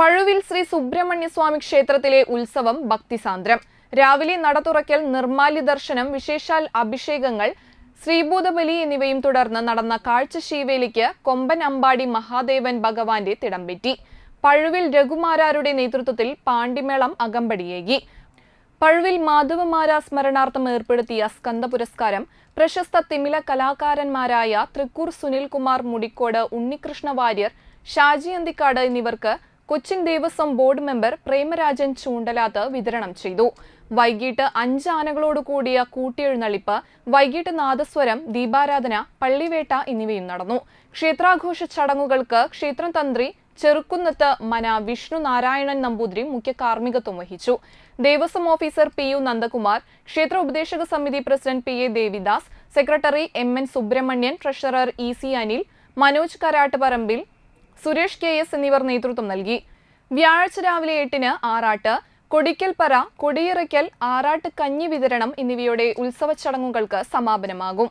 പഴുവിൽ ശ്രീ സുബ്രഹ്മണ്യ സ്വാമി ക്ഷേത്രത്തിലെ ഉത്സവം ഭക്തിസാന്ദ്രം. രാവിലെ നട തുറക്കൽ, നിർമ്മാല്യ ദർശനം, വിശേഷാൽ അഭിഷേകങ്ങൾ, ശ്രീഭൂതബലി എന്നിവയും തുടർന്ന് നടന്ന കാഴ്ചശീവേലിക്ക് കൊമ്പൻ അമ്പാടി മഹാദേവൻ ഭഗവാന്റെ തിടംപറ്റി. പഴുവിൽ രഘുമാരാരുടെ നേതൃത്വത്തിൽ പാണ്ടിമേളം അകമ്പടിയേകി. പഴുവിൽ മാധവമാര സ്മരണാർത്ഥം ഏർപ്പെടുത്തിയ സ്കന്ദ പുരസ്കാരം പ്രശസ്ത തിമില കലാകാരന്മാരായ തൃക്കൂർ സുനിൽകുമാർ മുടിക്കോട്, ഉണ്ണികൃഷ്ണ വാര്യർ, ഷാജി അന്തിക്കാട് എന്നിവർക്ക് കൊച്ചിൻ ദേവസ്വം ബോർഡ് മെമ്പർ പ്രേമരാജൻ ചൂണ്ടലാത്ത് വിതരണം ചെയ്തു. വൈകിട്ട് 5 ആനകളോടുകൂടിയ കൂട്ടിയെഴുന്നള്ളിപ്പ്, വൈകിട്ട് നാദസ്വരം, ദീപാരാധന, പള്ളിവേട്ട എന്നിവയും നടന്നു. ക്ഷേത്രാഘോഷ ചടങ്ങുകൾക്ക് ക്ഷേത്രം തന്ത്രി ചെറുക്കുന്നത്ത് മന വിഷ്ണു നാരായണൻ നമ്പൂതിരി മുഖ്യ കാർമ്മികത്വം വഹിച്ചു. ദേവസ്വം ഓഫീസർ PU നന്ദകുമാർ, ക്ഷേത്ര ഉപദേശക സമിതി president PA Devidas, secretary MN Subrahmanyan, treasurer EC Anil, Manoj Karattuparambil, Suresh KS എന്നിവർ നേതൃത്വം നൽകി. വ്യാഴാഴ്ച രാവിലെ 8-ന് ആറാട്ട്, കൊടിക്കൽപ്പറ, കൊടിയിറക്കൽ, ആറാട്ട് കഞ്ഞി വിതരണം എന്നിവയുടെ ഉത്സവ ചടങ്ങുകൾക്ക് സമാപനമാകും.